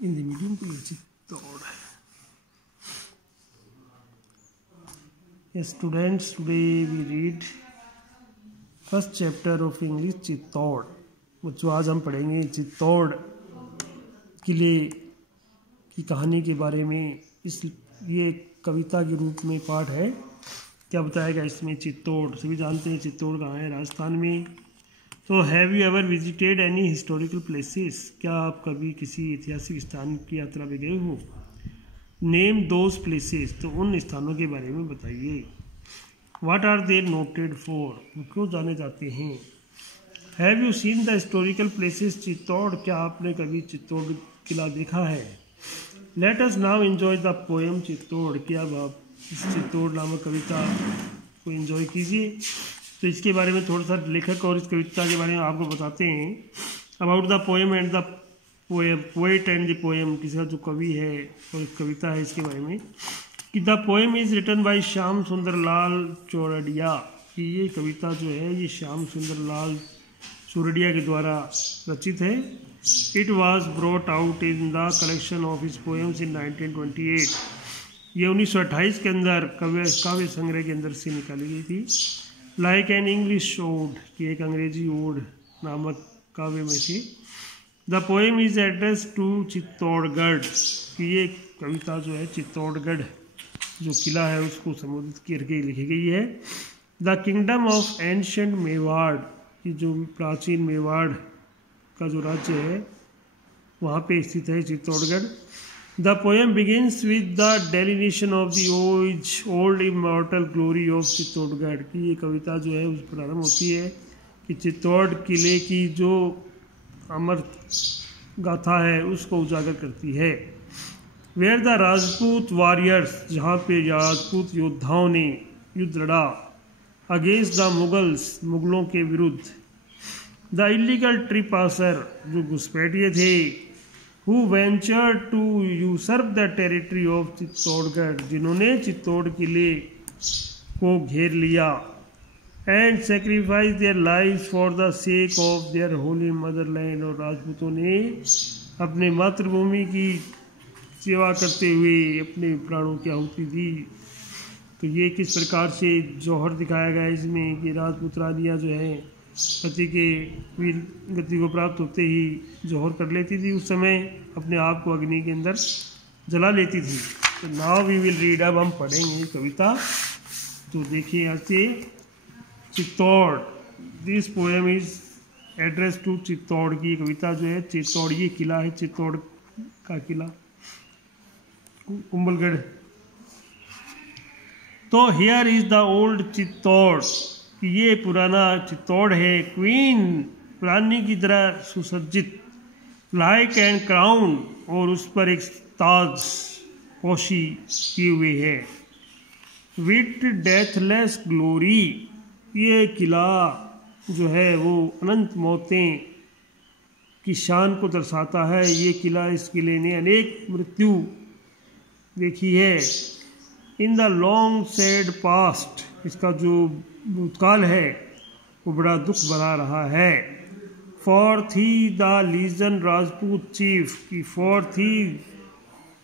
in the medium to Chittor. Yes, students, today we read first chapter of English Chittor. बच्चों आज हम पढ़ेंगे चित्तौड़ किले की कहानी के बारे में. ये कविता के रूप में पाठ है. क्या बताएगा इसमें? चित्तौड़ सभी जानते हैं चित्तौड़ कहाँ है, राजस्थान में. तो have you ever visited any historical places? क्या आप कभी किसी ऐतिहासिक स्थान की यात्रा पे गए हो? नेम दोज प्लेसेस, तो उन स्थानों के बारे में बताइए. What are they noted for, वो क्यों जाने जाते हैं? Have you seen the historical places Chittor, क्या आपने कभी चित्तौड़ किला देखा है? Let us now enjoy the poem Chittor, क्या आप इस चित्तौड़ नामक कविता को एंजॉय कीजिए. तो इसके बारे में थोड़ा सा लेखक और इस कविता के बारे में आपको बताते हैं. About the poem and the poet and the poem, किसका जो कवि है और कविता है इसके बारे में. कि the poem is written by Shyam Sundar Lal Chordia, कि ये कविता जो है ये श्याम सुंदर लाल चौरड़िया के द्वारा रचित है. It was brought out in the collection of his poems in 1928, ये 1928 के अंदर काव्य संग्रह के अंदर से निकाली गई थी. लाइक एन इंग्लिश ओड, कि एक अंग्रेजी ओड नामक काव्य में से. The poem is address to Chittorgarh, कि ये कविता जो है चित्तौड़गढ़ जो किला है उसको संबोधित करके लिखी गई है. The kingdom of ancient Mewar, कि जो प्राचीन मेवाड़ का जो राज्य है वहाँ पे स्थित है Chittorgarh. The poem begins with the delineation of the old immortal glory of Chittorgarh, की ये कविता जो है उस प्रारंभ होती है कि चित्तौड़ किले की जो अमर गाथा है उसको उजागर करती है. Where the राजपूत वॉरियर्स, जहाँ पे राजपूत योद्धाओं ने युद्ध लड़ा अगेंस्ट द मुगल्स, मुगलों के विरुद्ध. द इलीगल ट्रिपासर, जो घुसपैठिए थे, who ventured to usurp the territory of Chittorgarh, जिन्होंने चित्तौड़ किले को घेर लिया. and sacrifice their lives for the sake of their holy motherland, और राजपूतों ने अपने मातृभूमि की सेवा करते हुए अपने प्राणों की आहुति दी. तो ये किस प्रकार से जौहर दिखाया गया है इसमें कि राजपूत रानियाँ जो हैं पति के वीर गति को प्राप्त होते ही जौहर कर लेती थी. उस समय अपने आप को अग्नि के अंदर जला लेती थी. तो नाउ वी विल रीड, अब हम पढ़ेंगे कविता. तो देखिए यहाँ से Chittor, this poem is address to Chittor, की कविता जो है चित्तौड़, ये किला है चित्तौड़ का किला कुंभलगढ़. तो here is the old Chittor, ये पुराना चित्तौड़ है. क्वीन, रानी की तरह सुसज्जित. लाइक एंड क्राउन, और उस पर एक ताज पोशी किए हुए है. विथ डेथलेस ग्लोरी, ये किला जो है वो अनंत मौतें की शान को दर्शाता है. ये किला, इस किले ने अनेक मृत्यु देखी है. In the long sad past, इसका जो भूतकाल है वो बड़ा दुख बना रहा है. फॉर थी द लीजन राजपूत चीफ, की फॉर थी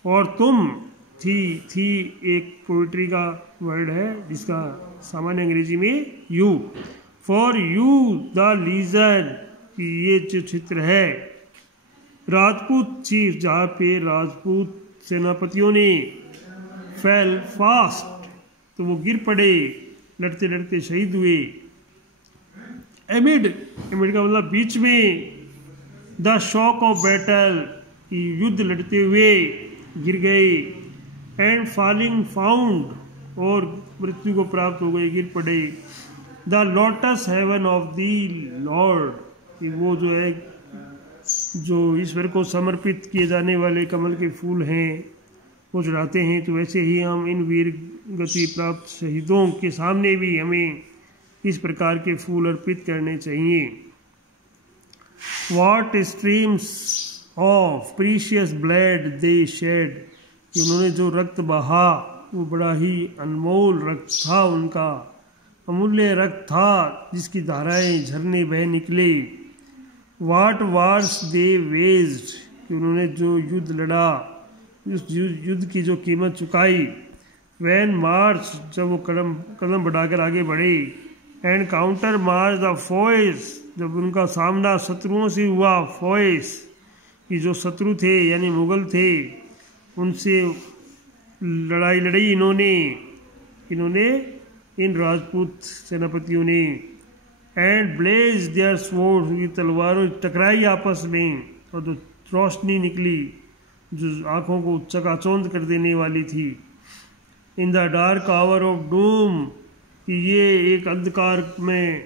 और तुम, थी एक पोइट्री का वर्ड है जिसका सामान्य अंग्रेजी में you. For you the legion, की ये जो चित्र है राजपूत चीफ, जहाँ पे राजपूत सेनापतियों ने फेल फास्ट, तो वो गिर पड़े, लड़ते लड़ते शहीद हुए. एमिड का मतलब बीच में. द शॉक ऑफ बैटल, युद्ध लड़ते हुए गिर गए. एंड फॉलिंग फाउंड, और मृत्यु को प्राप्त हो गए, गिर पड़े. The lotus heaven of the lord, वो जो है जो ईश्वर को समर्पित किए जाने वाले कमल के फूल हैं वो चढ़ाते हैं. तो वैसे ही हम इन वीर गति प्राप्त शहीदों के सामने भी हमें इस प्रकार के फूल अर्पित करने चाहिए. What streams of precious blood they shed, कि उन्होंने जो रक्त बहा वो बड़ा ही अनमोल रक्त था, उनका अमूल्य रक्त था जिसकी धाराएं झरने बह निकले. What wars they waged, कि उन्होंने जो युद्ध लड़ा, उस युद्ध की जो कीमत चुकाई। वैन मार्च, जब वो कदम बढ़ाकर आगे बढ़े। एंड काउंटर मार्च द फोइस, जब उनका सामना शत्रुओं से हुआ। फोइस कि जो शत्रु थे यानी मुगल थे, उनसे लड़ाई लड़ी इन्होंने इन राजपूत सेनापतियों ने। एंड ब्लेज देयर स्वॉर्ड, उनकी तलवारों टकराई आपस में, और जो रोशनी निकली जो आंखों को चकाचौंध कर देने वाली थी। In the dark hour of doom, कि ये एक अंधकार में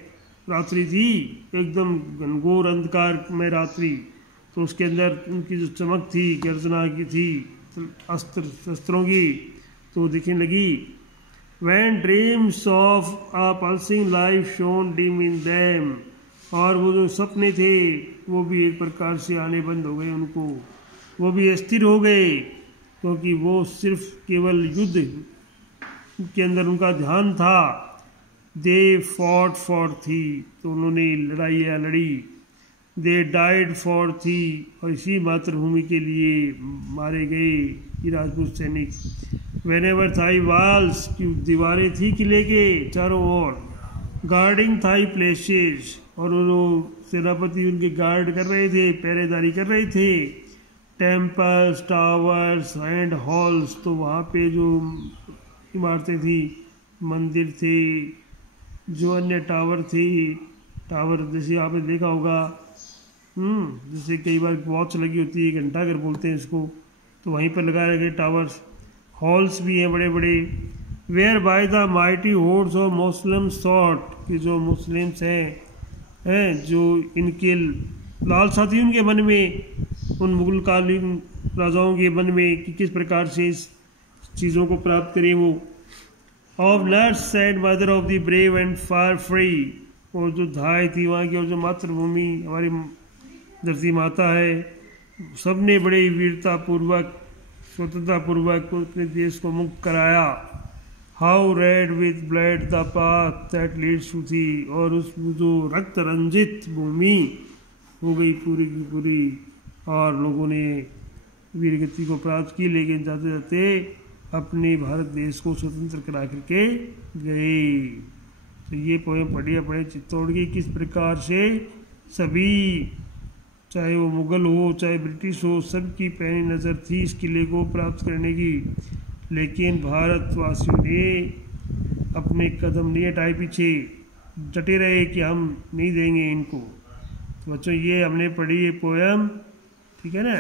रात्रि थी, एकदम घनघोर अंधकार में रात्रि, तो उसके अंदर उनकी जो चमक थी, गर्जना की थी शस्त्रों की, तो दिखने लगी। When dreams of a pulsing life shone dim in them, और वो जो सपने थे वो भी एक प्रकार से आने बंद हो गए उनको, वो भी अस्थिर हो गए, क्योंकि वो सिर्फ केवल युद्ध के अंदर उनका ध्यान था। दे फॉट फॉर थी, तो उन्होंने लड़ाइयाँ लड़ी। दे डाइड फॉर थी, और इसी मातृभूमि के लिए मारे गए ये राजपूत सैनिक। वेनेवर थाई वाल्स, की दीवारें थी किले के चारों ओर। गार्डिंग थाई प्लेसेस, और वो सेनापति उनके गार्ड कर रहे थे, पहरेदारी कर रहे थे। टेम्पल्स, टावर्स एंड हॉल्स, तो वहाँ पे जो इमारतें थी, मंदिर थे, जो अन्य टावर थे, टावर जैसे आपने देखा होगा, जैसे कई बार वॉच लगी होती है, घंटा घर बोलते हैं इसको, तो वहीं पर लगाए गए टावर्स। हॉल्स भी हैं बड़े बड़े। Where by the mighty hordes of Muslim sought, कि जो मुस्लिम्स हैं जो इनके लालसा थी उनके मन में, उन मुगल कालीन राजाओं के मन में, कि किस प्रकार से इस चीज़ों को प्राप्त करें वो। Of nurse and mother of the brave and far free, और जो धाय थी वहाँ की, और जो मातृभूमि हमारी धरती माता है, सब ने बड़े वीरता पूर्वक, स्वतंत्रता पूर्वक अपने देश को मुक्त कराया। How red with blood the path that leads to thee, और उस जो रक्त रंजित भूमि हो गई पूरी की पूरी, और लोगों ने वीरगति को प्राप्त की, लेकिन जाते जाते अपने भारत देश को स्वतंत्र करा करके गए। तो ये पोएम पढ़ी अपने चित्तौड़ की, किस प्रकार से सभी, चाहे वो मुग़ल हो चाहे ब्रिटिश हो, सबकी पैनी नज़र थी इस किले को प्राप्त करने की, लेकिन भारतवासियों ने अपने कदम नहीं हटाए पीछे, डटे रहे कि हम नहीं देंगे इनको। तो बच्चों ये हमने पढ़ी ये पोएम, ठीक है ना।